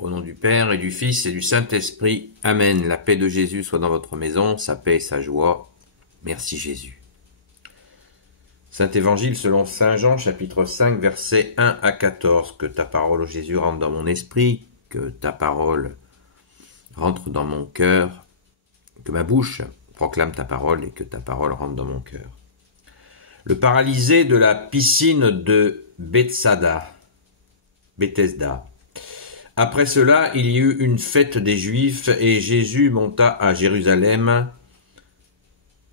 Au nom du Père et du Fils et du Saint-Esprit. Amen. La paix de Jésus soit dans votre maison, sa paix et sa joie. Merci Jésus. Saint Évangile selon Saint Jean, chapitre 5, versets 1 à 14. Que ta parole, ô Jésus, rentre dans mon esprit, que ta parole rentre dans mon cœur, que ma bouche proclame ta parole et que ta parole rentre dans mon cœur. Le paralysé de la piscine de Bethesda. Après cela, il y eut une fête des Juifs et Jésus monta à Jérusalem.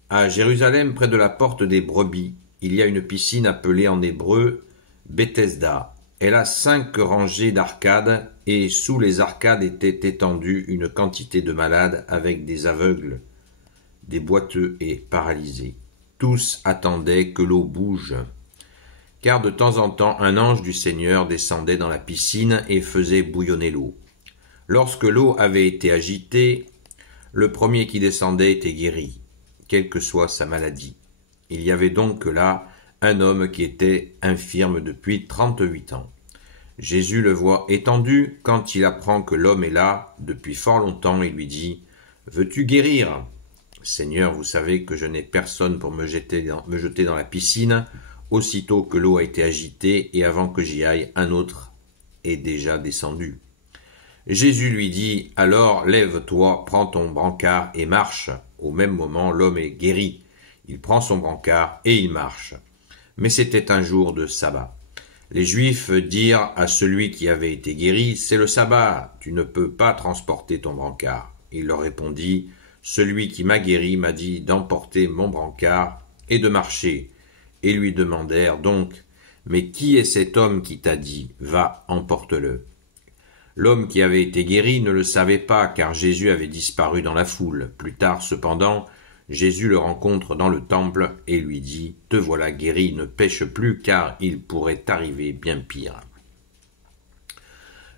À Jérusalem, près de la porte des brebis, il y a une piscine appelée en hébreu Bethesda. Elle a 5 rangées d'arcades et sous les arcades était étendue une quantité de malades avec des aveugles, des boiteux et paralysés. Tous attendaient que l'eau bouge. Car de temps en temps, un ange du Seigneur descendait dans la piscine et faisait bouillonner l'eau. Lorsque l'eau avait été agitée, le premier qui descendait était guéri, quelle que soit sa maladie. Il y avait donc là un homme qui était infirme depuis 38 ans. Jésus le voit étendu. Quand il apprend que l'homme est là depuis fort longtemps, il lui dit « Veux-tu guérir ? Seigneur, vous savez que je n'ai personne pour me jeter dans la piscine. » Aussitôt que l'eau a été agitée et avant que j'y aille, un autre est déjà descendu. Jésus lui dit, alors lève-toi, prends ton brancard et marche. Au même moment, l'homme est guéri. Il prend son brancard et il marche. Mais c'était un jour de sabbat. Les Juifs dirent à celui qui avait été guéri, c'est le sabbat, tu ne peux pas transporter ton brancard. Il leur répondit, celui qui m'a guéri m'a dit d'emporter mon brancard et de marcher. Et lui demandèrent donc, « Mais qui est cet homme qui t'a dit, va, emporte-le » L'homme qui avait été guéri ne le savait pas, car Jésus avait disparu dans la foule. Plus tard, cependant, Jésus le rencontre dans le temple et lui dit, « Te voilà guéri, ne pêche plus, car il pourrait t'arriver bien pire. »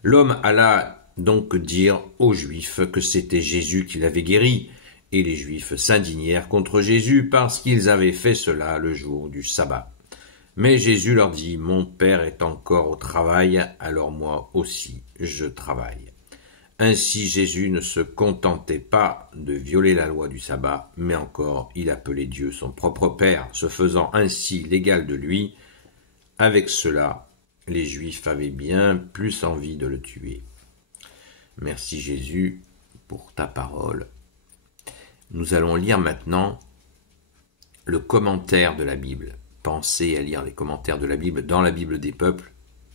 L'homme alla donc dire aux Juifs que c'était Jésus qui l'avait guéri, et les Juifs s'indignèrent contre Jésus parce qu'ils avaient fait cela le jour du sabbat. Mais Jésus leur dit, « Mon Père est encore au travail, alors moi aussi je travaille. » Ainsi Jésus ne se contentait pas de violer la loi du sabbat, mais encore il appelait Dieu son propre Père, se faisant ainsi l'égal de lui. Avec cela, les Juifs avaient bien plus envie de le tuer. Merci Jésus pour ta parole. Nous allons lire maintenant le commentaire de la Bible. Pensez à lire les commentaires de la Bible dans la Bible des peuples.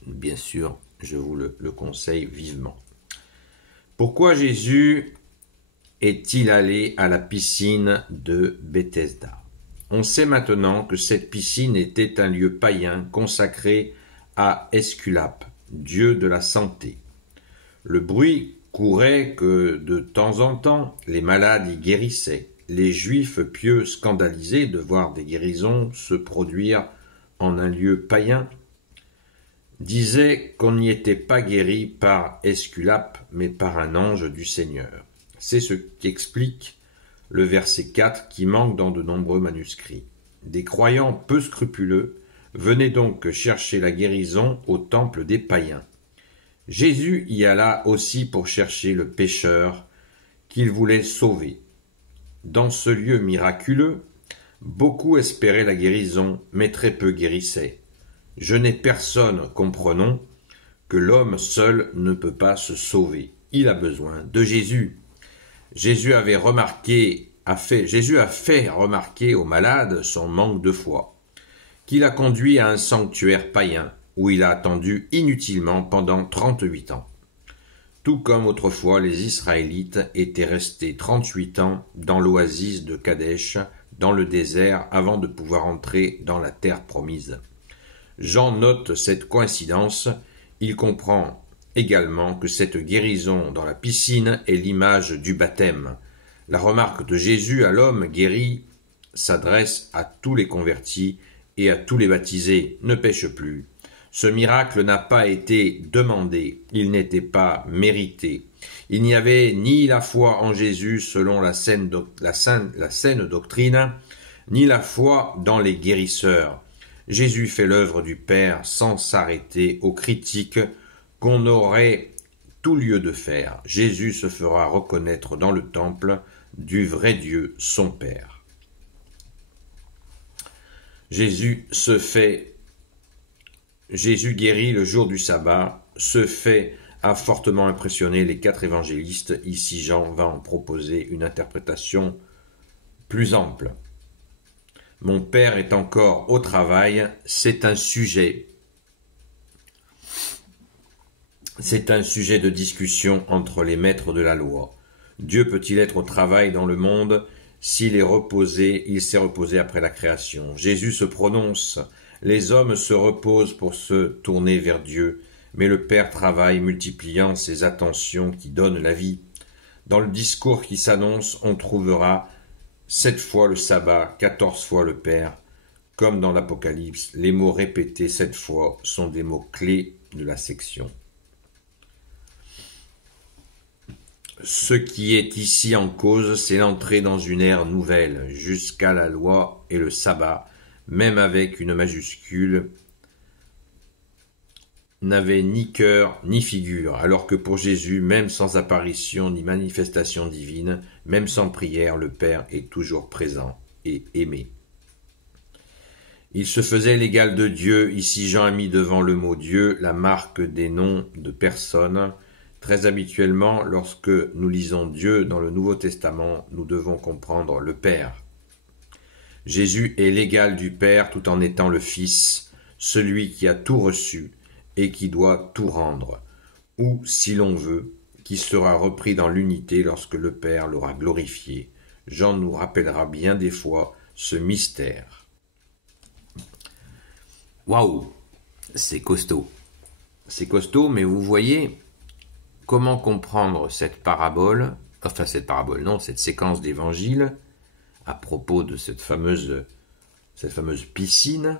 Bien sûr, je vous le conseille vivement. Pourquoi Jésus est-il allé à la piscine de Bethesda ? On sait maintenant que cette piscine était un lieu païen consacré à Esculape, dieu de la santé. Le bruit courait que, de temps en temps, les malades y guérissaient. Les Juifs pieux, scandalisés de voir des guérisons se produire en un lieu païen, disaient qu'on n'y était pas guéri par Esculape, mais par un ange du Seigneur. C'est ce qu'explique le verset 4 qui manque dans de nombreux manuscrits. Des croyants peu scrupuleux venaient donc chercher la guérison au temple des païens. Jésus y alla aussi pour chercher le pécheur qu'il voulait sauver. Dans ce lieu miraculeux, beaucoup espéraient la guérison, mais très peu guérissaient. Je n'ai personne, comprenons, que l'homme seul ne peut pas se sauver. Il a besoin de Jésus. Jésus a fait remarquer aux malades son manque de foi, qu'il a conduit à un sanctuaire païen, où il a attendu inutilement pendant 38 ans. Tout comme autrefois les Israélites étaient restés 38 ans dans l'oasis de Kadesh, dans le désert, avant de pouvoir entrer dans la terre promise. Jean note cette coïncidence. Il comprend également que cette guérison dans la piscine est l'image du baptême. La remarque de Jésus à l'homme guéri s'adresse à tous les convertis et à tous les baptisés. Ne pêche plus. Ce miracle n'a pas été demandé, il n'était pas mérité. Il n'y avait ni la foi en Jésus selon la saine doctrine, ni la foi dans les guérisseurs. Jésus fait l'œuvre du Père sans s'arrêter aux critiques qu'on aurait tout lieu de faire, Jésus se fera reconnaître dans le temple du vrai Dieu, son Père. Jésus guérit le jour du sabbat. Ce fait a fortement impressionné les 4 évangélistes. Ici, Jean va en proposer une interprétation plus ample. Mon Père est encore au travail, c'est un sujet de discussion entre les maîtres de la loi. Dieu peut-il être au travail dans le monde? S'il s'est reposé après la création. Jésus se prononce. Les hommes se reposent pour se tourner vers Dieu, mais le Père travaille multipliant ses attentions qui donnent la vie. Dans le discours qui s'annonce, on trouvera 7 fois le sabbat, 14 fois le Père. Comme dans l'Apocalypse, les mots répétés 7 fois sont des mots clés de la section. Ce qui est ici en cause, c'est l'entrée dans une ère nouvelle, jusqu'à la loi et le sabbat, même avec une majuscule, n'avait ni cœur ni figure, alors que pour Jésus, même sans apparition ni manifestation divine, même sans prière, le Père est toujours présent et aimé. Il se faisait l'égal de Dieu. Ici Jean a mis devant le mot Dieu la marque des noms de personnes. Très habituellement, lorsque nous lisons Dieu dans le Nouveau Testament, nous devons comprendre le Père. Jésus est l'égal du Père tout en étant le Fils, celui qui a tout reçu et qui doit tout rendre, ou, si l'on veut, qui sera repris dans l'unité lorsque le Père l'aura glorifié. Jean nous rappellera bien des fois ce mystère. Waouh, c'est costaud. C'est costaud, mais vous voyez comment comprendre cette séquence d'évangile à propos de cette fameuse piscine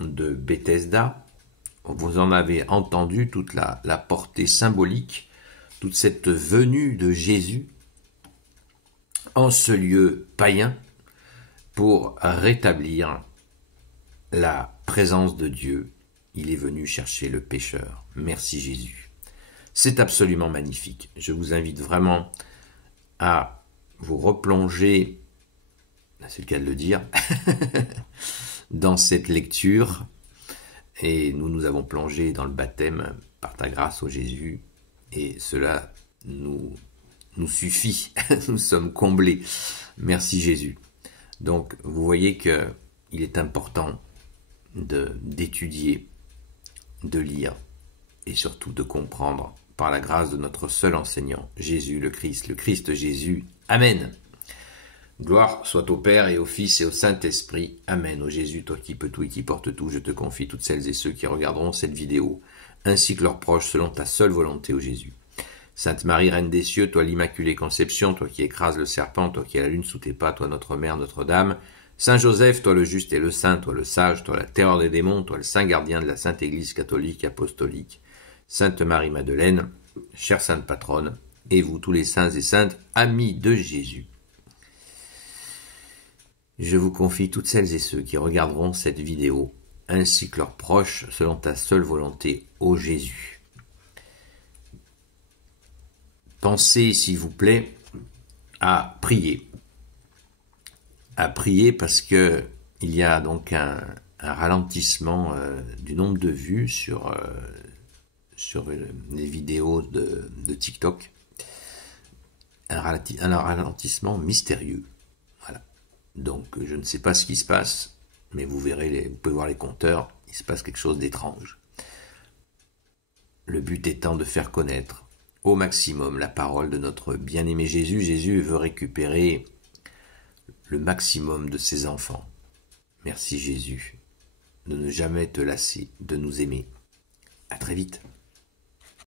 de Bethesda. Vous en avez entendu toute la portée symbolique, toute cette venue de Jésus en ce lieu païen pour rétablir la présence de Dieu. Il est venu chercher le pécheur. Merci Jésus. C'est absolument magnifique. Je vous invite vraiment à vous replonger, c'est le cas de le dire, dans cette lecture. Et nous avons plongé dans le baptême par ta grâce, ô Jésus, et cela nous suffit. Nous sommes comblés. Merci Jésus. Donc, vous voyez qu'il est important d'étudier, de lire et surtout de comprendre par la grâce de notre seul enseignant, Jésus le Christ Jésus. Amen. Gloire soit au Père et au Fils et au Saint-Esprit. Amen. Ô Jésus, toi qui peux tout et qui portes tout, je te confie toutes celles et ceux qui regarderont cette vidéo, ainsi que leurs proches, selon ta seule volonté, ô Jésus. Sainte Marie, Reine des cieux, toi l'Immaculée Conception, toi qui écrases le serpent, toi qui as la lune sous tes pas, toi notre Mère, Notre-Dame. Saint Joseph, toi le juste et le saint, toi le sage, toi la terreur des démons, toi le saint gardien de la Sainte Église catholique apostolique. Sainte Marie-Madeleine, chère sainte patronne, et vous tous les saints et saintes, amis de Jésus. Je vous confie toutes celles et ceux qui regarderont cette vidéo, ainsi que leurs proches, selon ta seule volonté, ô Jésus. Pensez, s'il vous plaît, à prier. À prier parce que il y a donc un ralentissement du nombre de vues sur les vidéos de TikTok. Un ralentissement mystérieux. Voilà. Donc je ne sais pas ce qui se passe, mais vous verrez, vous pouvez voir les compteurs, il se passe quelque chose d'étrange. Le but étant de faire connaître au maximum la parole de notre bien-aimé Jésus. Jésus veut récupérer le maximum de ses enfants. Merci Jésus de ne jamais te lasser de nous aimer. À très vite.